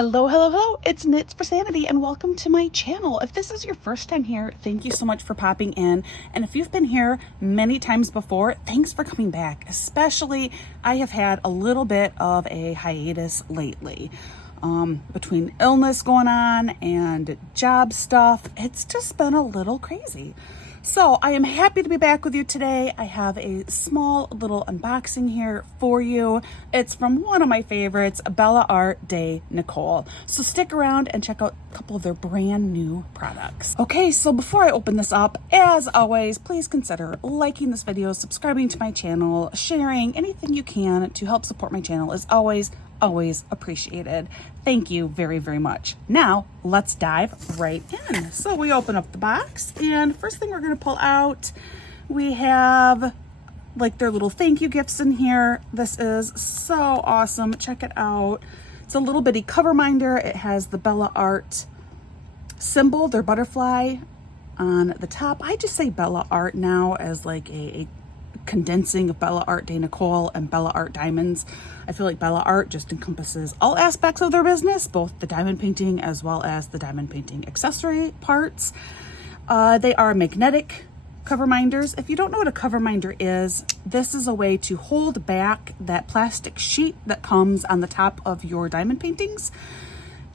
Hello, hello, hello. It's Knits for Sanity and welcome to my channel. If this is your first time here, thank you so much for popping in. And if you've been here many times before, thanks for coming back. Especially, I have had a little bit of a hiatus lately. Between illness going on and job stuff, it's just been a little crazy. So I am happy to be back with you today. I have a small little unboxing here for you. It's from one of my favorites, Bella Art de Nicole. So stick around and check out a couple of their brand new products. Okay, so before I open this up, as always, please consider liking this video, subscribing to my channel, sharing anything you can to help support my channel is always appreciated. Thank you very, very much. Now, let's dive right in. So we open up the box, and first thing we're going to pull out, we have like their little thank you gifts in here. This is so awesome. Check it out. It's a little bitty cover minder. It has the Bella Art symbol, their butterfly on the top. I just say Bella Art now as like a condensing of Bella Art de Nicole and Bella Art Diamonds. I feel like Bella Art just encompasses all aspects of their business, both the diamond painting as well as the diamond painting accessory parts. They are magnetic cover minders. If you don't know what a cover minder is, this is a way to hold back that plastic sheet that comes on the top of your diamond paintings.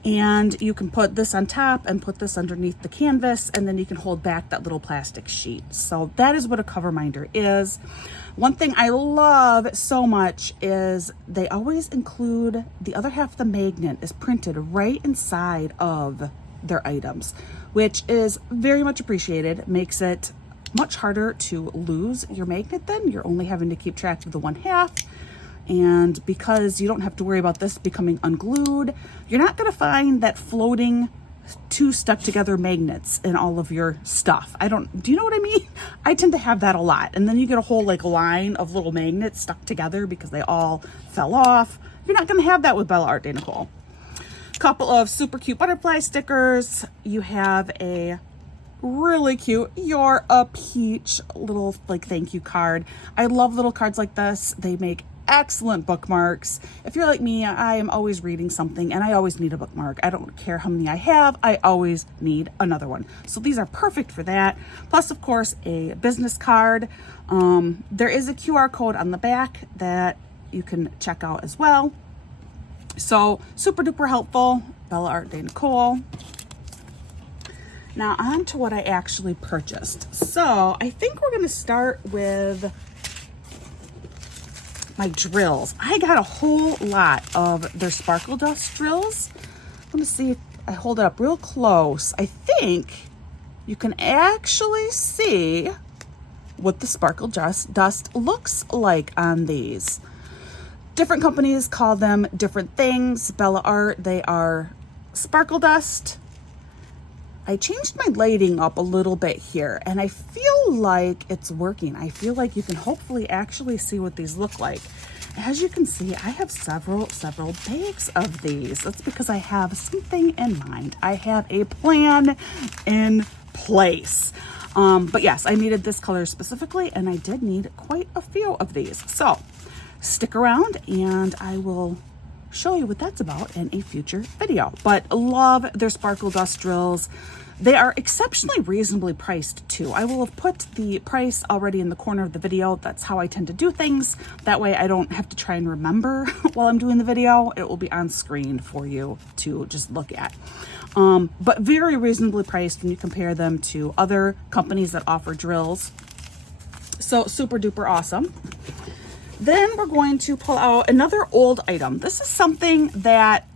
And you can put this on top and put this underneath the canvas, and then you can hold back that little plastic sheet. So that is what a cover minder is. One thing I love so much is they always include the other half of the magnet is printed right inside of their items, which is very much appreciated. Makes it much harder to lose your magnet then. You're only having to keep track of the one half. And because you don't have to worry about this becoming unglued, you're not going to find that floating two stuck together magnets in all of your stuff. Do you know what I mean? I tend to have that a lot. And then you get a whole like line of little magnets stuck together because they all fell off. You're not going to have that with Bella Art de Nicole. Couple of super cute butterfly stickers. You have a really cute "You're a Peach" little like thank you card. I love little cards like this. They make excellent bookmarks. If you're like me, I am always reading something and I always need a bookmark. I don't care how many I have, I always need another one. So these are perfect for that. Plus, of course, a business card. There is a QR code on the back that you can check out as well. So super duper helpful. Bella Art de Nicole. Now on to what I actually purchased. So I think we're gonna start with my drills. I got a whole lot of their sparkle dust drills. Let me see if I hold it up real close. I think you can actually see what the sparkle dust looks like on these. Different companies call them different things. Bella Art, they are sparkle dust. I changed my lighting up a little bit here and I feel like it's working. I feel like you can hopefully actually see what these look like. As you can see, I have several bags of these. That's because I have something in mind. I have a plan in place. But yes, I needed this color specifically and I did need quite a few of these. So stick around and I will show you what that's about in a future video. But love their sparkle dust drills. They are exceptionally reasonably priced too. I will have put the price already in the corner of the video. That's how I tend to do things. That way I don't have to try and remember while I'm doing the video. It will be on screen for you to just look at. But very reasonably priced when you compare them to other companies that offer drills. So super duper awesome. Then we're going to pull out another old item. This is something that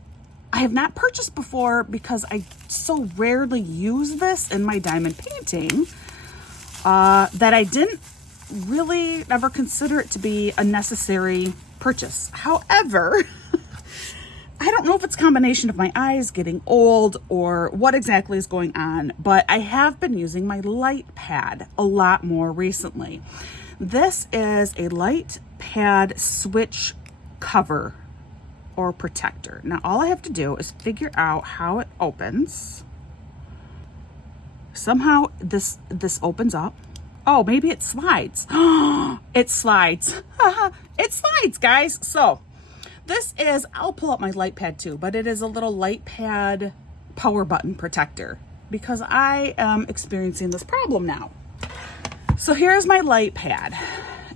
I have not purchased before because I so rarely use this in my diamond painting that I didn't really ever consider it to be a necessary purchase. However, I don't know if it's a combination of my eyes getting old or what exactly is going on, but I have been using my light pad a lot more recently. This is a light pad switch cover or protector. Now all I have to do is figure out how it opens. Somehow this opens up. Oh, maybe it slides. It slides. It slides, guys. So this is, I'll pull up my light pad too, but it is a little light pad power button protector because I am experiencing this problem now. So here's my light pad,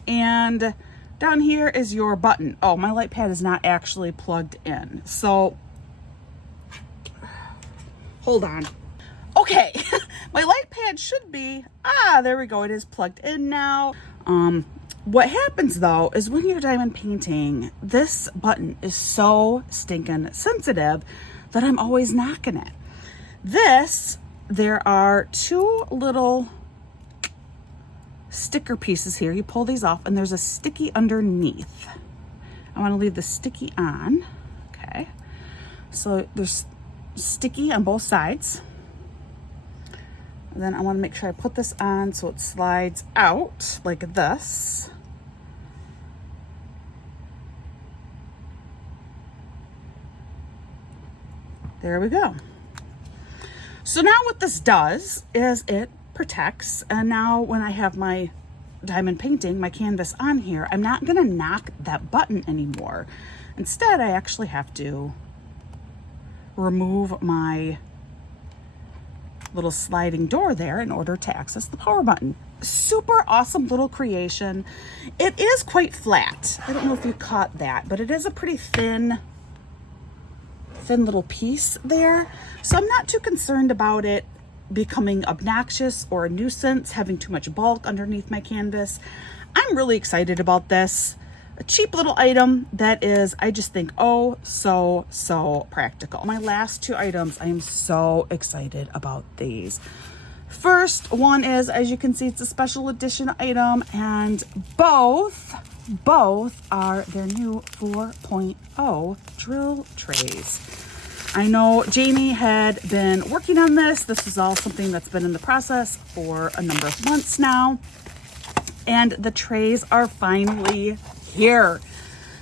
and down here is your button. Oh, my light pad is not actually plugged in. So hold on. Okay, my light pad should be, there we go. It is plugged in now. What happens though is when you're diamond painting, this button is so stinking sensitive that I'm always knocking it. There are two little sticker pieces here. You pull these off and there's a sticky underneath. I want to leave the sticky on. Okay. So there's sticky on both sides. And then I want to make sure I put this on so it slides out like this. There we go. So now what this does is it protects, and now when I have my diamond painting, my canvas on here, I'm not gonna knock that button anymore. Instead, I actually have to remove my little sliding door there in order to access the power button. Super awesome little creation. It is quite flat. I don't know if you caught that, but it is a pretty thin little piece there. So I'm not too concerned about it becoming obnoxious or a nuisance, having too much bulk underneath my canvas. I'm really excited about this. A cheap little item that is, I just think, oh, so practical. My last two items, I am so excited about these. First one is, as you can see, it's a special edition item, and both are their new 4.0 drill trays. I know Jamie had been working on this. This is all something that's been in the process for a number of months now, and the trays are finally here.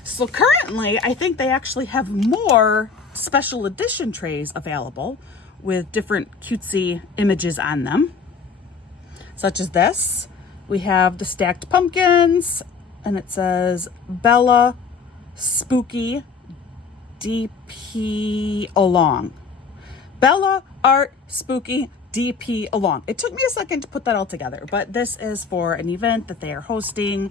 So currently, I think they actually have more special edition trays available with different cutesy images on them, such as this. We have the stacked pumpkins, and it says Bella Spooky DP Along. Bella Art Spooky DP Along. It took me a second to put that all together, but this is for an event that they are hosting.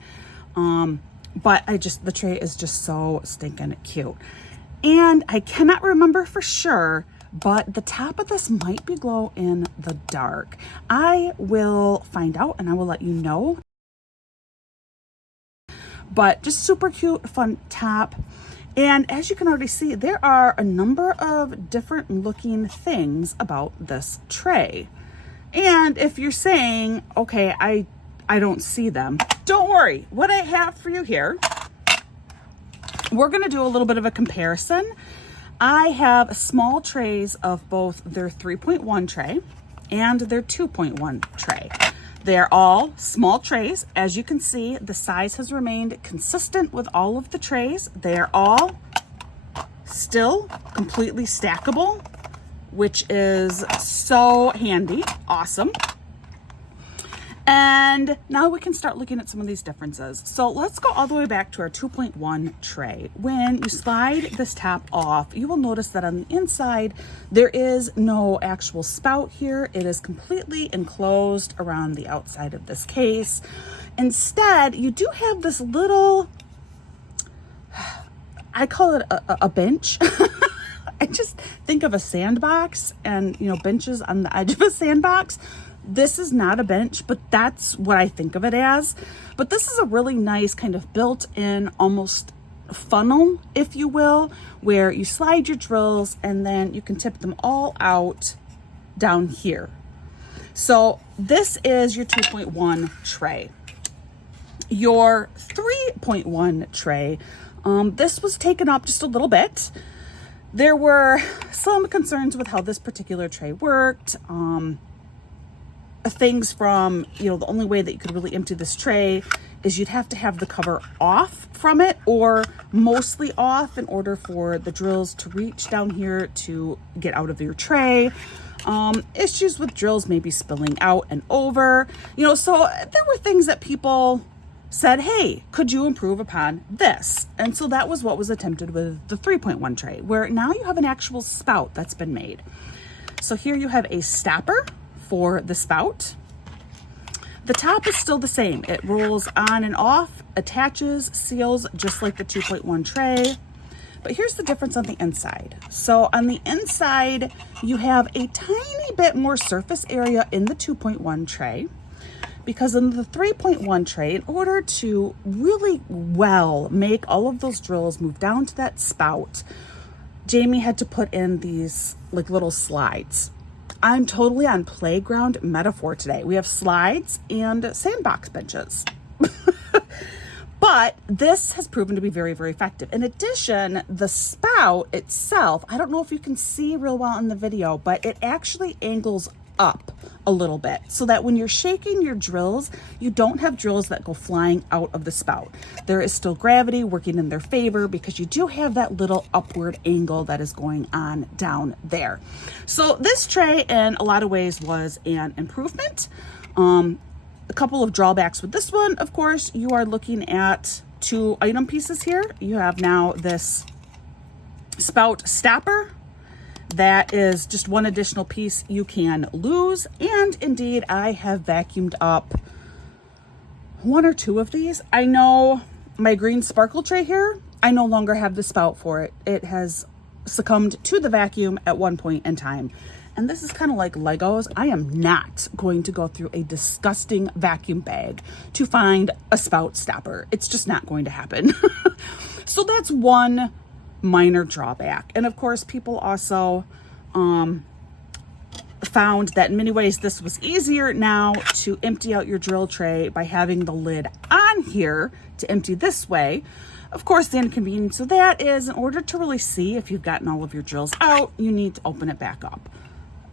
But the tray is just so stinking cute. And I cannot remember for sure, but the top of this might be glow in the dark. I will find out and I will let you know. But just super cute, fun top. And as you can already see, there are a number of different looking things about this tray. And if you're saying, okay, I don't see them, don't worry. What I have for you here, we're going to do a little bit of a comparison. I have small trays of both their 3.1 tray and their 2.1 tray. They're all small trays. As you can see, the size has remained consistent with all of the trays. They're all still completely stackable, which is so handy. Awesome. And now we can start looking at some of these differences. So let's go all the way back to our 2.1 tray. When you slide this top off, you will notice that on the inside, there is no actual spout here. It is completely enclosed around the outside of this case. Instead, you do have this little, I call it a bench. I just think of a sandbox and, benches on the edge of a sandbox. This is not a bench, but that's what I think of it as. But this is a really nice kind of built-in almost funnel, if you will, where you slide your drills and then you can tip them all out down here. So this is your 2.1 tray. Your 3.1 tray, this was taken up just a little bit. There were some concerns with how this particular tray worked. Things from, the only way that you could really empty this tray is you'd have to have the cover off from it or mostly off in order for the drills to reach down here to get out of your tray. Issues with drills maybe spilling out and over, so there were things that people said, hey, could you improve upon this? And so that was what was attempted with the 3.1 tray, where now you have an actual spout that's been made. So here you have a stopper for the spout. The top is still the same. It rolls on and off, attaches, seals, just like the 2.1 tray. But here's the difference on the inside. So on the inside, you have a tiny bit more surface area in the 2.1 tray, because in the 3.1 tray, in order to really well make all of those drills move down to that spout, Jamie had to put in these like little slides. I'm totally on playground metaphor today. We have slides and sandbox benches. But this has proven to be very, very effective. In addition, the spout itself, I don't know if you can see real well in the video, but it actually angles up a little bit so that when you're shaking your drills, you don't have drills that go flying out of the spout. There is still gravity working in their favor because you do have that little upward angle that is going on down there. So this tray in a lot of ways was an improvement. A couple of drawbacks with this one, of course, you are looking at 2 item pieces here. You have now this spout stopper. That is just one additional piece you can lose. And indeed, I have vacuumed up 1 or 2 of these. I know my green sparkle tray here, I no longer have the spout for it. It has succumbed to the vacuum at one point in time. And this is kind of like Legos. I am not going to go through a disgusting vacuum bag to find a spout stopper. It's just not going to happen. So that's one minor drawback. And of course, people also found that in many ways this was easier now to empty out your drill tray by having the lid on here to empty this way. Of course, the inconvenience of that is in order to really see if you've gotten all of your drills out, you need to open it back up.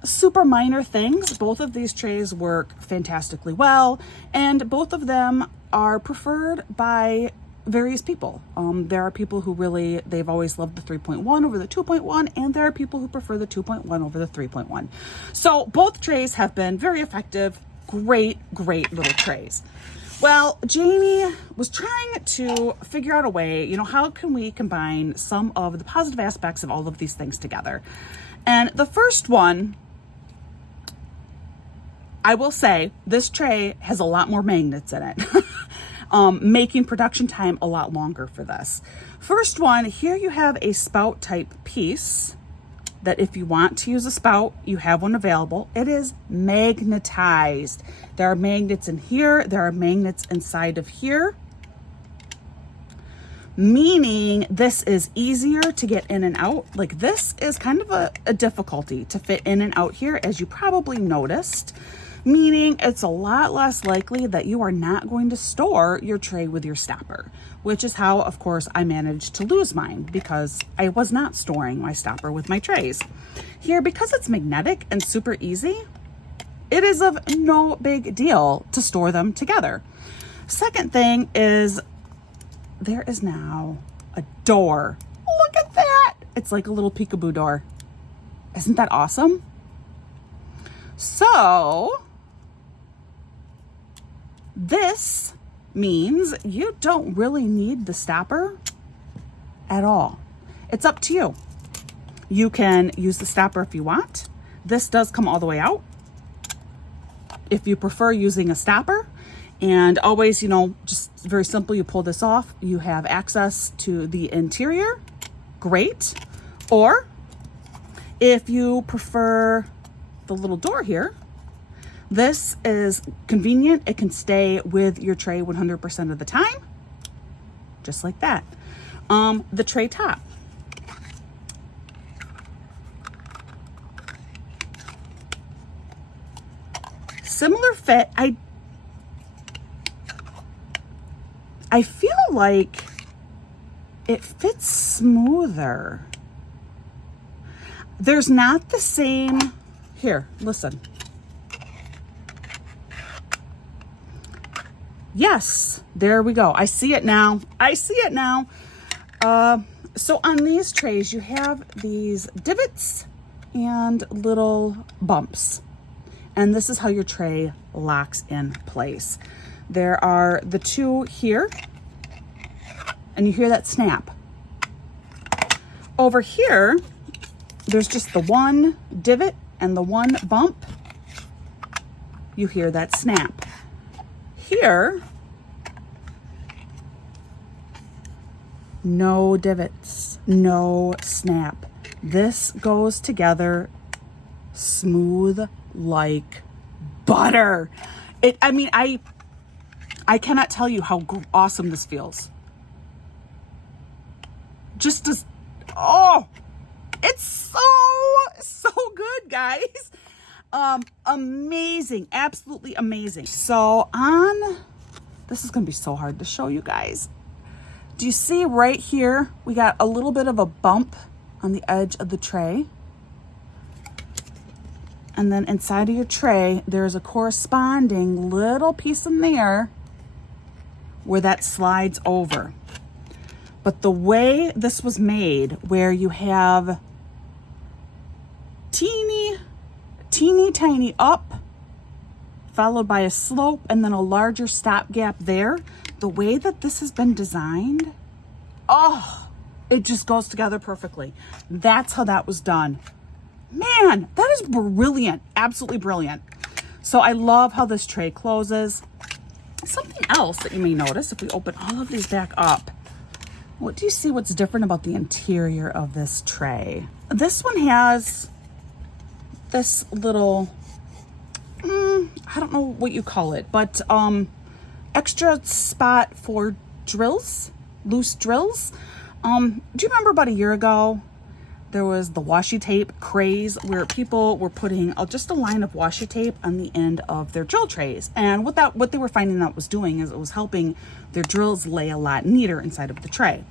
Super minor things. Both of these trays work fantastically well, and both of them are preferred by various people. There are people who really, they've always loved the 3.1 over the 2.1, and there are people who prefer the 2.1 over the 3.1. So both trays have been very effective, great little trays. Well, Jamie was trying to figure out a way, how can we combine some of the positive aspects of all of these things together? And the first one, I will say, this tray has a lot more magnets in it. Making production time a lot longer for this. First one, here you have a spout type piece that if you want to use a spout, you have one available. It is magnetized. There are magnets in here. There are magnets inside of here, meaning this is easier to get in and out. Like this is kind of a difficulty to fit in and out here, as you probably noticed. Meaning it's a lot less likely that you are not going to store your tray with your stopper, which is how, of course, I managed to lose mine because I was not storing my stopper with my trays. Here, because it's magnetic and super easy, it is of no big deal to store them together. Second thing is there is now a door. Look at that. It's like a little peekaboo door. Isn't that awesome? So this means you don't really need the stopper at all. It's up to you. You can use the stopper if you want. This does come all the way out if you prefer using a stopper. And always, just very simple, you pull this off, you have access to the interior. Great. Or if you prefer the little door here, this is convenient. It can stay with your tray 100% of the time, just like that. The tray top. Similar fit. I feel like it fits smoother. There's not the same, here, listen. Yes, there we go. I see it now. So on these trays, you have these divots and little bumps. And this is how your tray locks in place. There are the two here, and you hear that snap. Over here, there's just the one divot and the one bump. You hear that snap. Here, no divots, no snap. This goes together smooth like butter. I cannot tell you how awesome this feels. Just as, oh, it's so good, guys. Amazing, absolutely amazing. So this is gonna be so hard to show you guys. Do you see right here, we got a little bit of a bump on the edge of the tray. And then inside of your tray, there's a corresponding little piece in there where that slides over. But the way this was made, where you have teeny tiny up, followed by a slope and then a larger stopgap there, the way that this has been designed, oh, it just goes together perfectly. That's how that was done. Man, that is brilliant, absolutely brilliant. So I love how this tray closes. Something else that you may notice if we open all of these back up, what do you see what's different about the interior of this tray? This one has this little, I don't know what you call it, but extra spot for drills, loose drills. Do you remember about a year ago, there was the washi tape craze where people were putting just a line of washi tape on the end of their drill trays. And what they were finding that was doing is it was helping their drills lay a lot neater inside of the tray.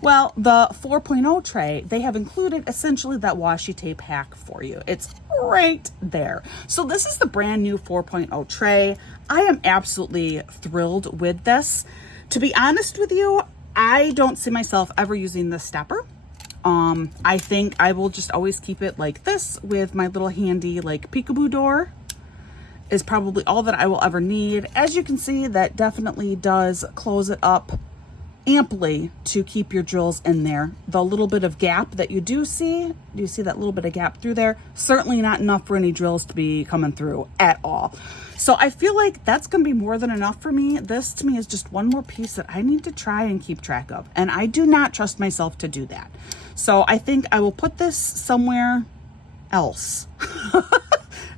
Well, the 4.0 tray, they have included essentially that washi tape hack for you. It's right there. So this is the brand new 4.0 tray. I am absolutely thrilled with this. To be honest with you, I don't see myself ever using this stepper. I think I will just always keep it like this with my little handy like peekaboo door is probably all that I will ever need. As you can see, that definitely does close it up amply to keep your drills in there. The little bit of gap that you do see that little bit of gap through there? Certainly not enough for any drills to be coming through at all. So I feel like that's gonna be more than enough for me. This to me is just one more piece that I need to try and keep track of. And I do not trust myself to do that. So I think I will put this somewhere else.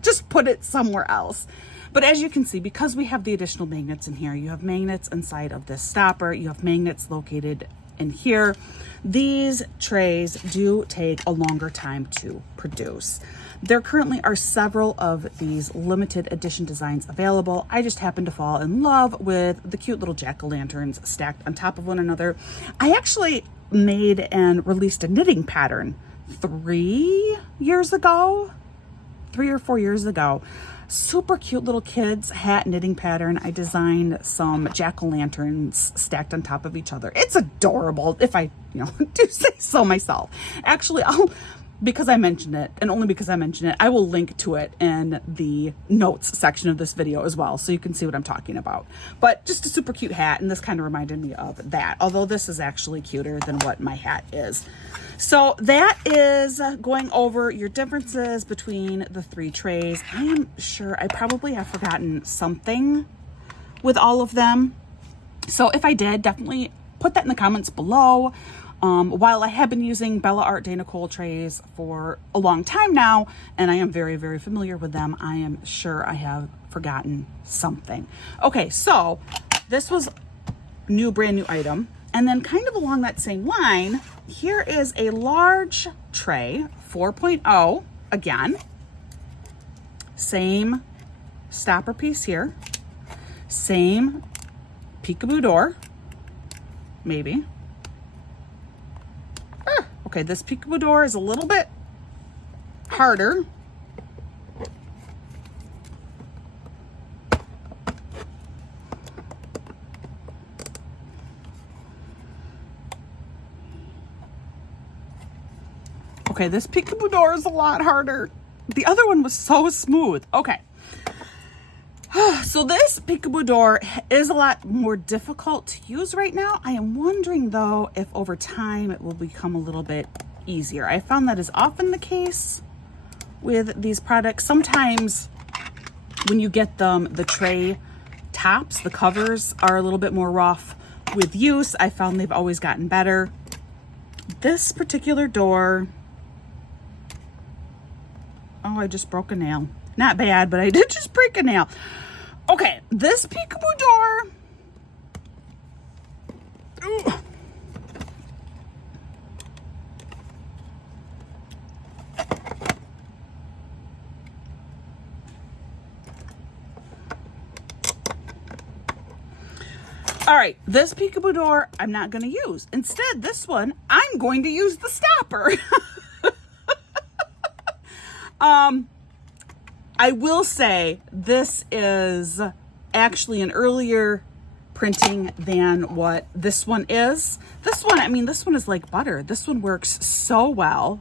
Just put it somewhere else. But as you can see, because we have the additional magnets in here, you have magnets inside of this stopper, you have magnets located in here. These trays do take a longer time to produce. There currently are several of these limited edition designs available. I just happen to fall in love with the cute little jack-o'-lanterns stacked on top of one another. I actually made and released a knitting pattern 3 or 4 years ago. Super cute little kids hat knitting pattern. I designed some jack-o'-lanterns stacked on top of each other. It's adorable, if I do say so myself. Actually, because I mentioned it, and only because I mentioned it, I will link to it in the notes section of this video as well, so you can see what I'm talking about. But just a super cute hat, and this kind of reminded me of that, although this is actually cuter than what my hat is. So that is going over your differences between the 3 trays. I am sure I probably have forgotten something with all of them. So if I did, definitely put that in the comments below. While I have been using Bella Art de Nicole trays for a long time now, and I am very, very familiar with them, I am sure I have forgotten something. Okay, so this was brand new item. And then kind of along that same line, here is a large tray, 4.0, again. Same stopper piece here. Same peekaboo door, maybe. Okay, this peekaboo door is a little bit harder. Okay, this peekaboo door is a lot harder. The other one was so smooth. Okay. So this peekaboo door is a lot more difficult to use right now. I am wondering though if over time it will become a little bit easier. I found that is often the case with these products. Sometimes when you get them, the tray tops, the covers are a little bit more rough with use. I found they've always gotten better. This particular door, oh, I just broke a nail. Not bad, but I did just break a nail. Okay, this peekaboo door. Ooh. All right, this peekaboo door I'm not going to use. Instead, this one, I'm going to use the stopper. I will say this is actually an earlier printing than what this one is. This one, I mean, this one is like butter. This one works so well.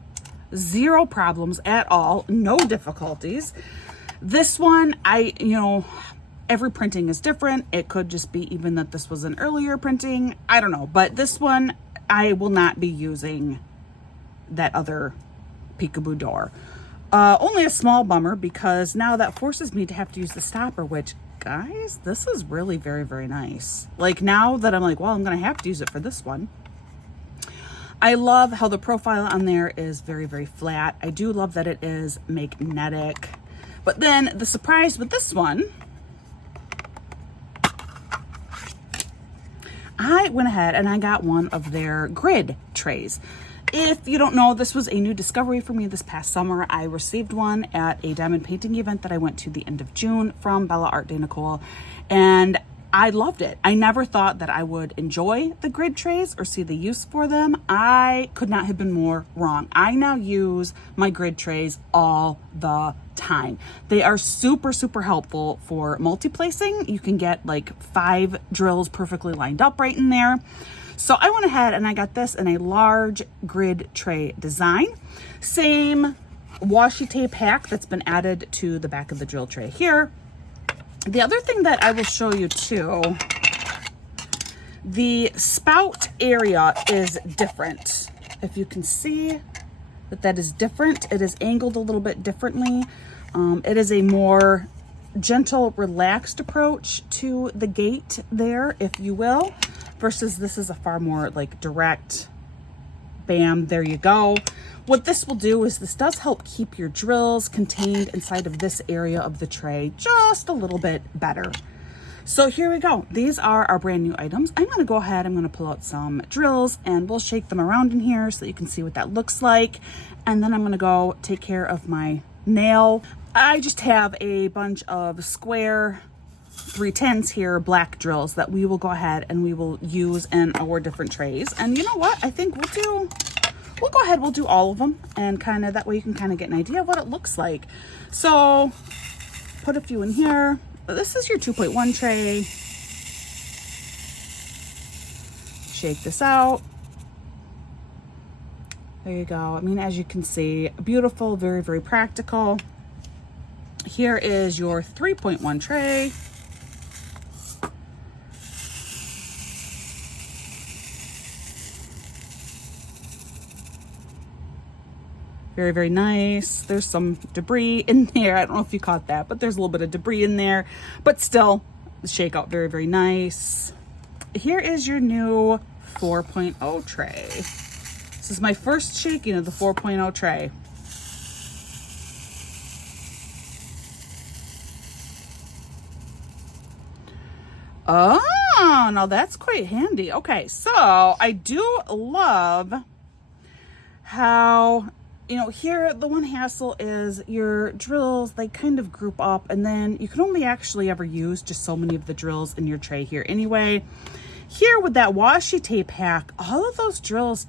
Zero problems at all. No difficulties. This one, every printing is different. It could just be even that this was an earlier printing. I don't know. But this one, I will not be using that other peekaboo door. Only a small bummer because now that forces me to have to use the stopper, which, guys, this is really very, very nice. Like now that I'm like, well, I'm going to have to use it for this one. I love how the profile on there is very, very flat. I do love that it is magnetic. But then the surprise with this one, I went ahead and I got one of their grid trays. If you don't know, this was a new discovery for me this past summer. I received one at a diamond painting event that I went to the end of June from Bella Art de Nicole, and I loved it. I never thought that I would enjoy the grid trays or see the use for them. I could not have been more wrong. I now use my grid trays all the time. They are super, super helpful for multi-placing. You can get like 5 drills perfectly lined up right in there. So I went ahead and I got this in a large grid tray design. Same washi tape hack that's been added to the back of the drill tray here. The other thing that I will show you too, the spout area is different. If you can see that is different, it is angled a little bit differently. It is a more gentle, relaxed approach to the gate there, if you will, versus this is a far more like direct, bam, there you go. What this will do is this does help keep your drills contained inside of this area of the tray just a little bit better. So here we go. These are our brand new items. I'm going to go ahead, I'm going to pull out some drills and we'll shake them around in here so that you can see what that looks like. And then I'm going to go take care of my nail. I just have a bunch of square 310s here, black drills that we will go ahead and we will use in our different trays. And you know what? I think we'll go ahead, we'll do all of them, and kind of that way you can kind of get an idea of what it looks like. So put a few in here. This is your 2.1 tray. Shake this out. There you go. I mean, as you can see, beautiful, very, very practical. Here is your 3.1 tray. Very, very nice. There's some debris in there. I don't know if you caught that, but there's a little bit of debris in there, but still shake out very, very nice. Here is your new 4.0 tray. This is my first shaking of the 4.0 tray. Oh, now that's quite handy. Okay, so I do love how, here the one hassle is your drills, they kind of group up, and then you can only actually ever use just so many of the drills in your tray here anyway. Here with that washi tape hack, all of those drills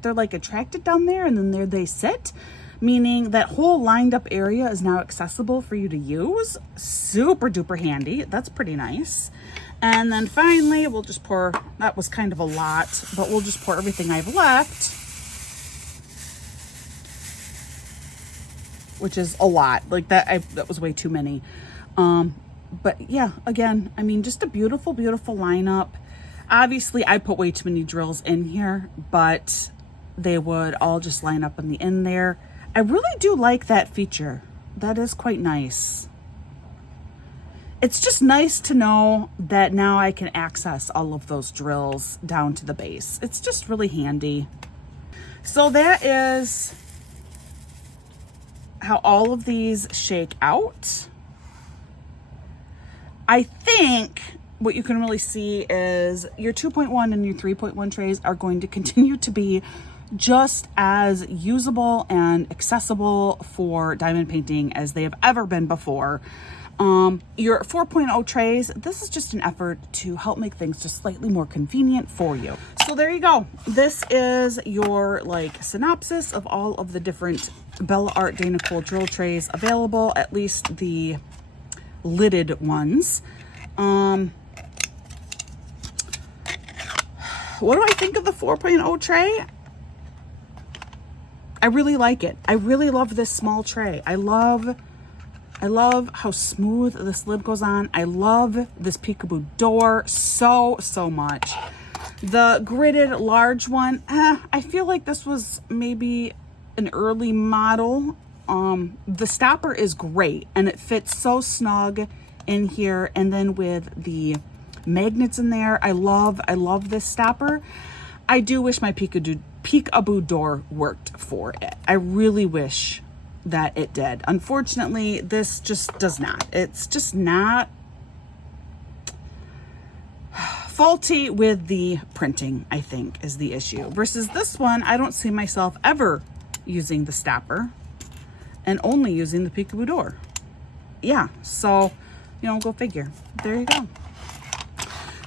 they're like attracted down there, and then there they sit, meaning that whole lined up area is now accessible for you to use. Super duper handy. That's pretty nice. And then finally, we'll just pour, that was kind of a lot, but we'll just pour everything I've left, which is a lot. Like that was way too many. But yeah, again, I mean, just a beautiful, beautiful lineup. Obviously, I put way too many drills in here, but they would all just line up in the end there. I really do like that feature. That is quite nice. It's just nice to know that now I can access all of those drills down to the base. It's just really handy. So that is how all of these shake out. I think what you can really see is your 2.1 and your 3.1 trays are going to continue to be just as usable and accessible for diamond painting as they have ever been before. Your 4.0 trays, this is just an effort to help make things just slightly more convenient for you. So there you go. This is your like synopsis of all of the different Bella Art de Nicole drill trays available, at least the lidded ones. What do I think of the 4.0 tray? I really like it. I really love this small tray. I love how smooth this lid goes on. I love this peekaboo door so much. The gridded large one, I feel like this was maybe an early model. The stopper is great and it fits so snug in here, and then with the magnets in there, I love this stopper. I do wish my peekaboo door worked for it. I really wish that it did. Unfortunately, this just does not. It's just not. Faulty with the printing, I think, is the issue. Versus this one, I don't see myself ever using the stopper and only using the peekaboo door. Yeah, so, you know, go figure. There you go.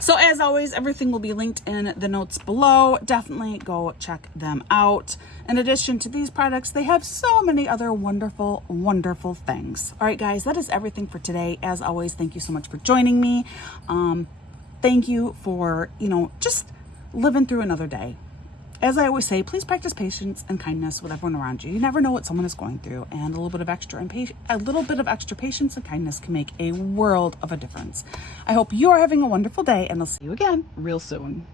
So as always, everything will be linked in the notes below. Definitely go check them out. In addition to these products, they have so many other wonderful, wonderful things. All right, guys, that is everything for today. As always, thank you so much for joining me. Thank you for, you know, just living through another day. As I always say, please practice patience and kindness with everyone around you. You never know what someone is going through, and a little bit of extra patience and kindness can make a world of a difference. I hope you are having a wonderful day, and I'll see you again real soon.